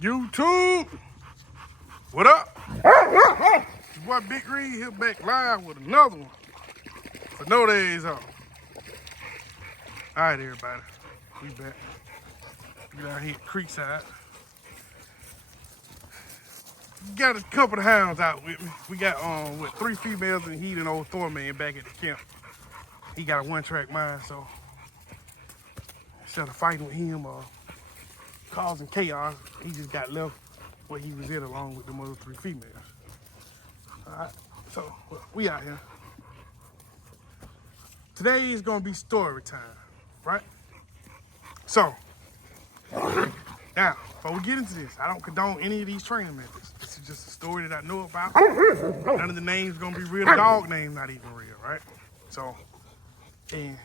YouTube, what up? Your boy Big Green here back live with another one for No Days Off. All right, everybody, we back. We down here at Creekside. Got a couple of hounds out with me. We got 3 females and he and old Thorman back at the camp. He got a 1-track mind, so instead of fighting with him or causing chaos, he just got left where he was at along with the other 3 females. All right, so we out here. Today is gonna be story time, right? So now, before we get into this, I don't condone any of these training methods. This is just a story that I know about. None of the names gonna be real. The dog name's not even real, right? So, and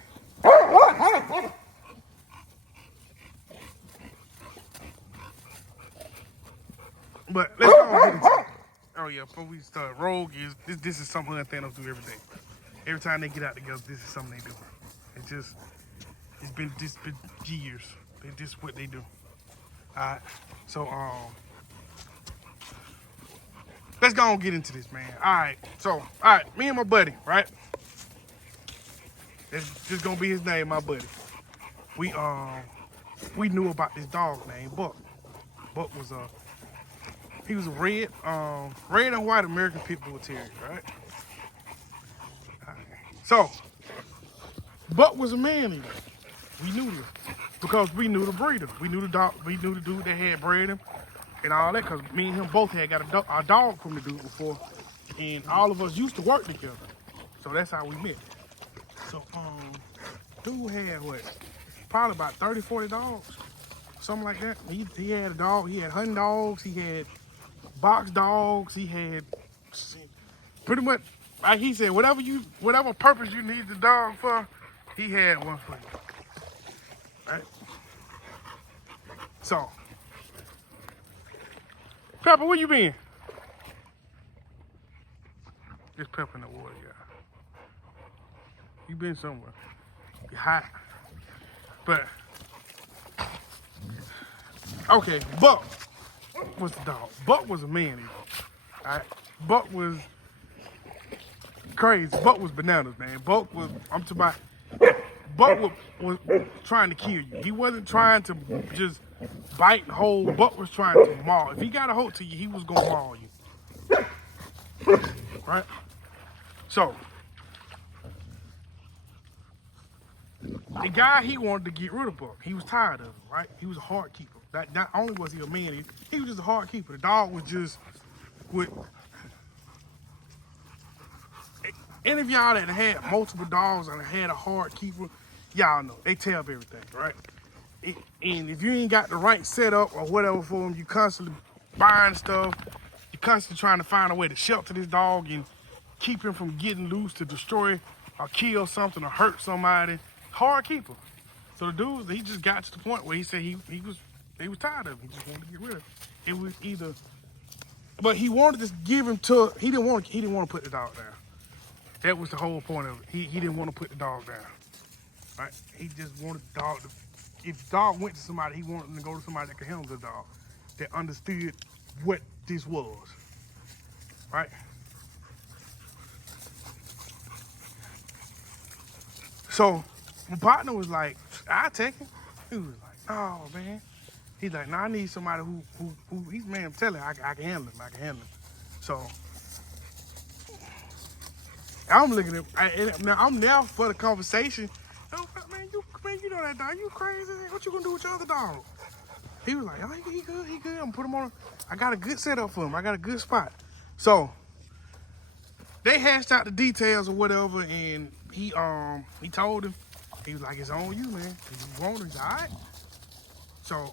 but let's go into it. Oh yeah, before we start, Rogue is this is something that Thanos do every day. Every time they get out together, this is something they do. It's been years. This is what they do. Alright, so let's go and get into this, man. Alright, me and my buddy, right? That's just gonna be his name, my buddy. We knew about this dog named Buck. Buck was he was a red and white American Pit Bull Terrier, right? So Buck was a man eater. We knew this because we knew the breeder. We knew the dog. We knew the dude that had bred him and all that. Cause me and him both had got a dog from the dude before, and all of us used to work together. So that's how we met. So dude had what? Probably about 30, 40 dogs, something like that. He had a dog. He had hunting dogs. He had box dogs. He had pretty much, like he said, whatever purpose you need the dog for, he had one for you. Right? So, Pepper, where you been? Just Pepper in the water, yeah. You been somewhere. You hot. But, okay, Buck was the dog. Buck was a man eater. All right? Buck was crazy. Buck was bananas, man. Buck was, I'm talking about, Buck was trying to kill you. He wasn't trying to just bite and hold. Buck was trying to maul. If he got a hold to you, he was going to maul you. Right? So, the guy, he wanted to get rid of Buck. He was tired of him, right? He was a hard keeper. Not only was he a man, he was just a hard keeper. The dog was just with... Any of y'all that had multiple dogs and had a hard keeper, y'all know, they tear up everything, right? And if you ain't got the right setup or whatever for them, you constantly buying stuff, you're constantly trying to find a way to shelter this dog and keep him from getting loose to destroy or kill something or hurt somebody. Hard keeper. So the dude, he just got to the point where he said he was tired of him. He just wanted to get rid of him. It was either, but he wanted to give him to, he didn't want to put the dog down. That was the whole point of it. He didn't want to put the dog down, right? He just wanted the dog to, if the dog went to somebody, he wanted him to go to somebody that could handle the dog, that understood what this was, right? So my partner was like, I'll take him. He was like, oh man. He's like, no, I need somebody who he's, man, I'm telling you, I can handle him, I can handle him. So I'm looking at, now I'm there for the conversation. Oh, man, you know that dog, you crazy? What you gonna do with your other dog? He was like, oh, he good. I'm gonna put him on, I got a good setup for him. I got a good spot. So they hashed out the details or whatever, and he told him, he was like, it's on you, man. If you want it, he's all right. So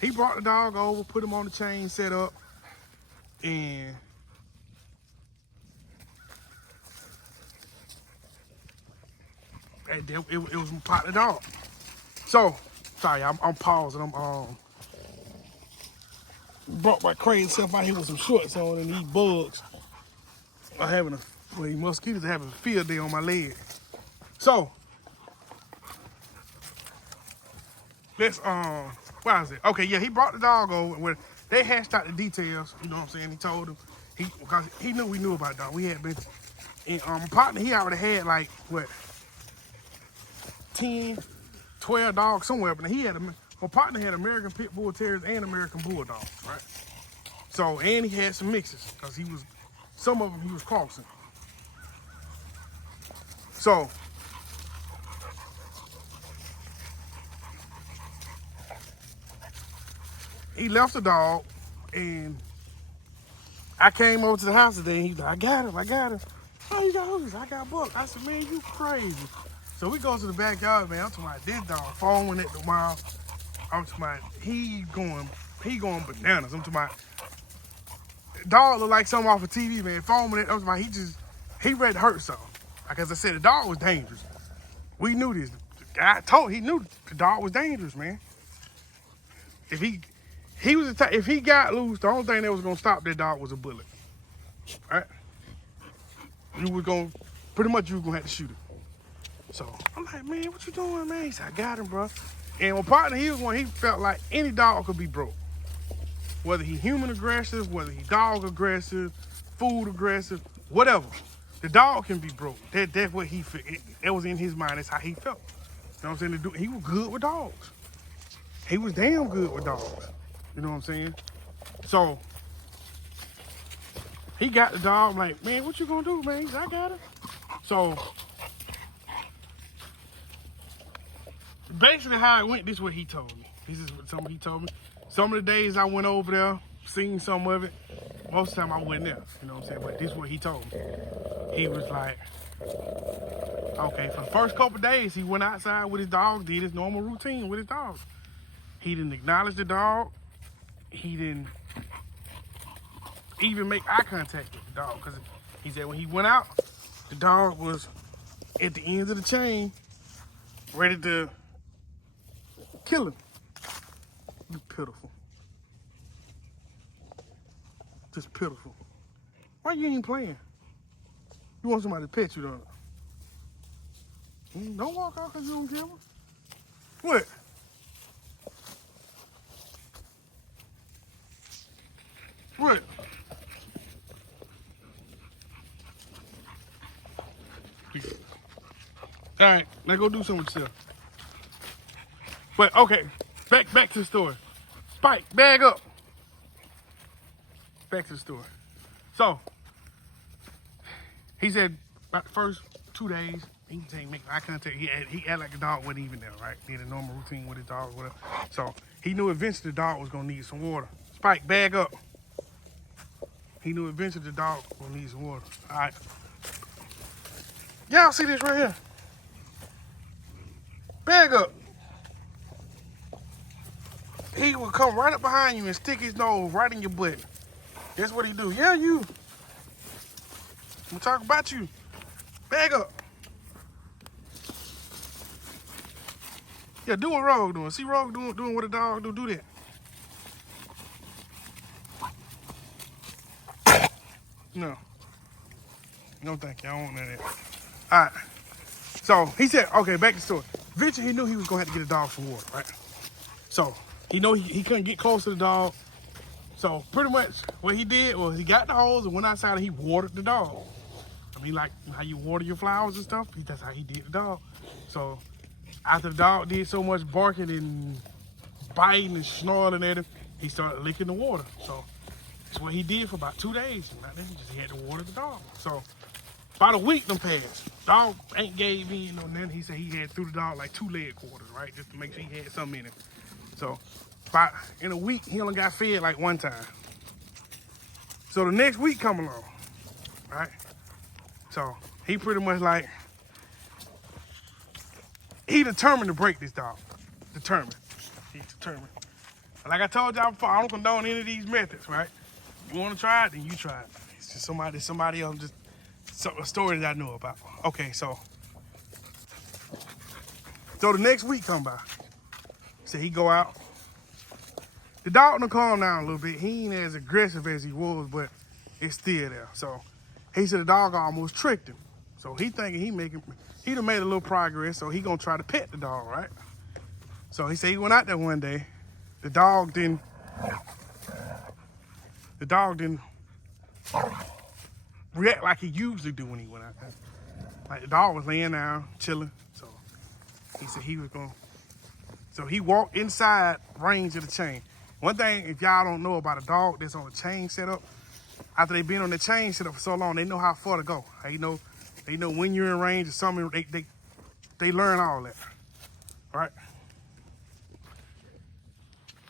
he brought the dog over, put him on the chain, set up, and it was my partner dog. So, sorry, I'm pausing. I'm brought my crazy self out here with some shorts on and these bugs are having these mosquitoes are having a field day on my leg. So, let's what is it? Okay, yeah, he brought the dog over where they hashed out the details. You know what I'm saying? He told him because he knew we knew about dog. We had been and my partner, he already had like what 10, 12 dogs somewhere, but he had my partner had American Pit Bull Terriers and American Bulldogs, right? So and he had some mixes because some of them he was crossing. So he left the dog, and I came over to the house today, and he's like, I got him. Oh, you got who's? I got Buck. I said, man, you crazy. So we go to the backyard, man. I'm talking about this dog foaming at the mouth. I'm talking about he going bananas. I'm talking about dog look like something off of TV, man. Foaming at. I'm talking about he ready to hurt something. Like as I said, the dog was dangerous. We knew this. The guy he knew the dog was dangerous, man. If he got loose, the only thing that was gonna stop that dog was a bullet. Right? You were gonna have to shoot it. So I'm like, man, what you doing, man? He said, I got him, bro. And my partner, he felt like any dog could be broke. Whether he human aggressive, whether he dog aggressive, food aggressive, whatever. The dog can be broke. That's what he felt. That was in his mind. That's how he felt. You know what I'm saying? He was good with dogs. He was damn good with dogs. You know what I'm saying? So he got the dog. I'm like, man, what you gonna do, man? He said, I got him. So basically how it went, this is what he told me. This is something he told me. Some of the days I went over there, seen some of it. Most of the time I wasn't there. You know what I'm saying? But this is what he told me. He was like, okay, for the first couple of days, he went outside with his dog, did his normal routine with his dog. He didn't acknowledge the dog. He didn't even make eye contact with the dog. Because he said when he went out, the dog was at the end of the chain, ready to kill him. You pitiful. Just pitiful. Why you ain't playing? You want somebody to pet you, don't you? Don't walk out because you don't kill him. What? What? All right, now go do something with yourself. But okay, back to the story. Spike, bag up. Back to the story. So he said about the first 2 days, he didn't make eye contact. He acted like the dog wasn't even there, right? Did a normal routine with his dog, whatever. So he knew eventually the dog was gonna need some water. Spike, bag up. He knew eventually the dog was gonna need some water. All right. Y'all see this right here? Bag up. He would come right up behind you and stick his nose right in your butt. That's what he do. Yeah, you. I'm gonna talk about you. Bag up. Yeah, do what Rogue doing. See Rogue doing what a dog do. Do that. No. No, thank you. I don't want none of that. All right. So he said, okay, back to the story. Eventually, he knew he was gonna have to get the dog some water, right? So he know he couldn't get close to the dog. So pretty much what he did was he got the hose and went outside and he watered the dog. I mean, like how you water your flowers and stuff. That's how he did the dog. So after the dog did so much barking and biting and snarling at him, he started licking the water. So that's what he did for about 2 days. And then he had to water the dog. So about a week them passed. Dog ain't gave me, nothing. He said he had threw the dog like 2 leg quarters, right? Just to make sure he had something in him. So about in a week, he only got fed like 1 time. So the next week come along, right? So he pretty much like, he determined to break this dog. Determined. He's determined. Like I told y'all before, I don't condone any of these methods, right? You want to try it, then you try it. It's just somebody else, just a story that I know about. Okay, so the next week come by. So he go out. The dog done calm down a little bit. He ain't as aggressive as he was, but it's still there. So he said the dog almost tricked him. So he thinking he done made a little progress, so he gonna try to pet the dog, right? So he said he went out there one day. The dog didn't react like he usually do when he went out there. Like the dog was laying down, chilling. So he said he was going. So he walked inside range of the chain. One thing, if y'all don't know about a dog that's on a chain setup, after they've been on the chain setup for so long, they know how far to go. They know when you're in range or something. They learn all that, right?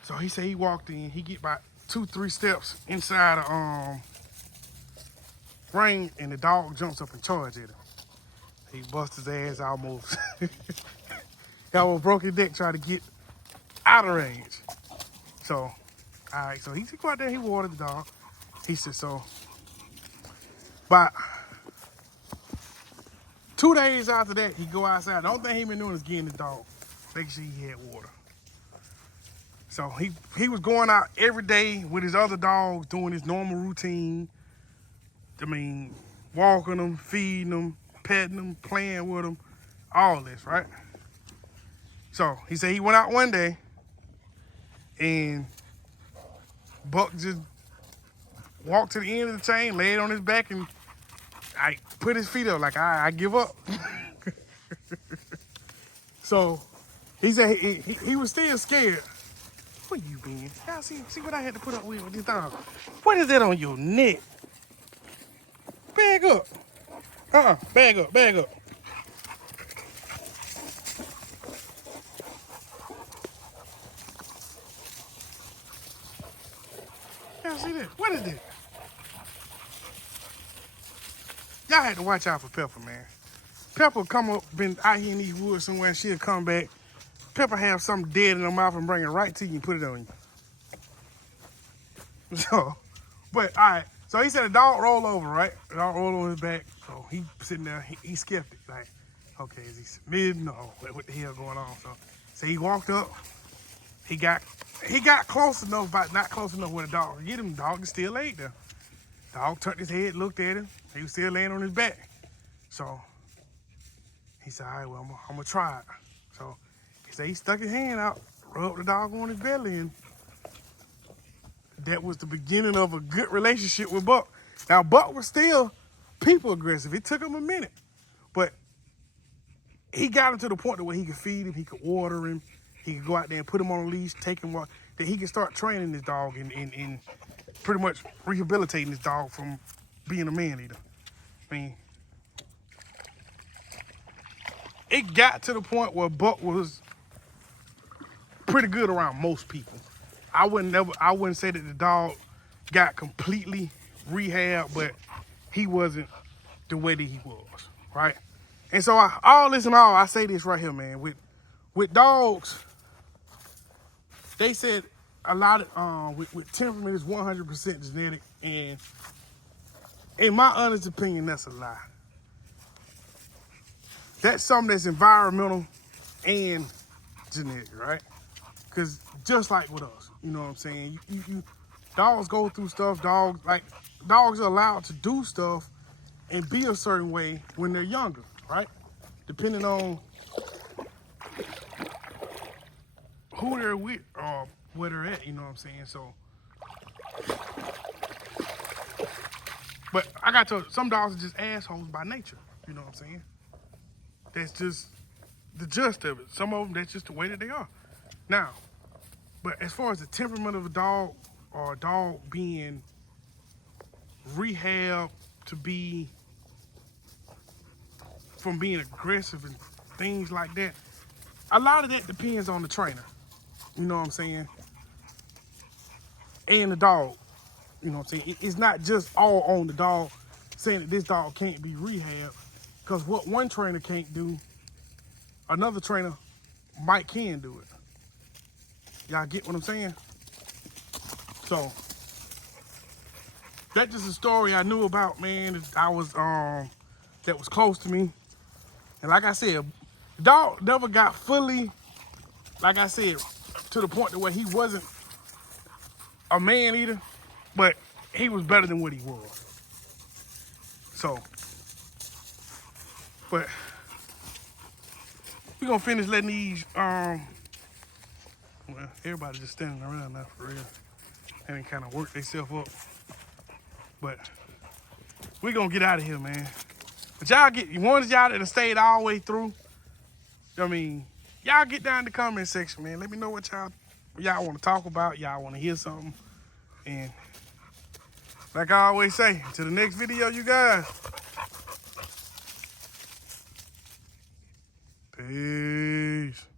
So he said he walked in. He get about 2-3 steps inside a ring, and the dog jumps up and charges at him. He busts his ass almost. He almost broke his neck trying to get out of range. So, all right. So he go out there. He watered the dog. He said so. But 2 days after that, he go outside. The only thing he been doing is getting the dog, making sure he had water. So he was going out every day with his other dogs, doing his normal routine. I mean, walking them, feeding them, petting them, playing with them, all this, right? So he said he went out one day and Buck just walked to the end of the chain, laid on his back, and I put his feet up like I give up. So he said he was still scared. Where you been? Y'all see what I had to put up with this dog? What is that on your neck? Bag up. Bag up. Y'all see that? What is that? Y'all had to watch out for Pepper, man. Pepper come up, been out here in these woods somewhere, and she'll come back. Pepper have something dead in her mouth and bring it right to you and put it on you. So, but all right. So he said the dog rolled over, right? The dog rolled on his back. So he sitting there, he skeptic, like, okay, is he submitting or what the hell going on? So he walked up. He got close enough, but not close enough where the dog could get him. The dog is still laid there. Dog turned his head, looked at him. He was still laying on his back. So he said, all right, well, I'm gonna try it. So he said he stuck his hand out, rubbed the dog on his belly, and that was the beginning of a good relationship with Buck. Now, Buck was still people aggressive. It took him a minute, but he got him to the point where he could feed him, he could water him, he could go out there and put him on a leash, take him, that he could start training this dog and pretty much rehabilitating this dog from being a man eater. I mean, it got to the point where Buck was pretty good around most people. I wouldn't say that the dog got completely rehab, but he wasn't the way that he was, right? And so all this and all, I say this right here, man. With dogs, they said a lot of with temperament is 100% genetic, and in my honest opinion, that's a lie. That's something that's environmental and genetic, right? Because just like with us, you know what I'm saying? You dogs go through stuff. Dogs are allowed to do stuff and be a certain way when they're younger, right? Depending on who they're with or where they're at, you know what I'm saying? So, but I got to, some dogs are just assholes by nature, you know what I'm saying? That's just the gist of it. Some of them, that's just the way that they are. Now, but as far as the temperament of a dog, or a dog being rehab to be from being aggressive and things like that, a lot of that depends on the trainer. You know what I'm saying? And the dog. You know what I'm saying? It's not just all on the dog saying that this dog can't be rehabbed, because what one trainer can't do, another trainer can do it. Y'all get what I'm saying? So that's just a story I knew about, man. That was close to me. And like I said, dog never got fully, like I said, to the point to where he wasn't a man eater, but he was better than what he was. So, but we're gonna finish letting these Well, everybody just standing around now for real. They done kind of work themselves up. But we gonna get out of here, man. But y'all get, ones of y'all that have stayed all the way through, I mean, y'all get down in the comment section, man. Let me know what y'all want to talk about. Y'all want to hear something. And like I always say, to the next video, you guys. Peace.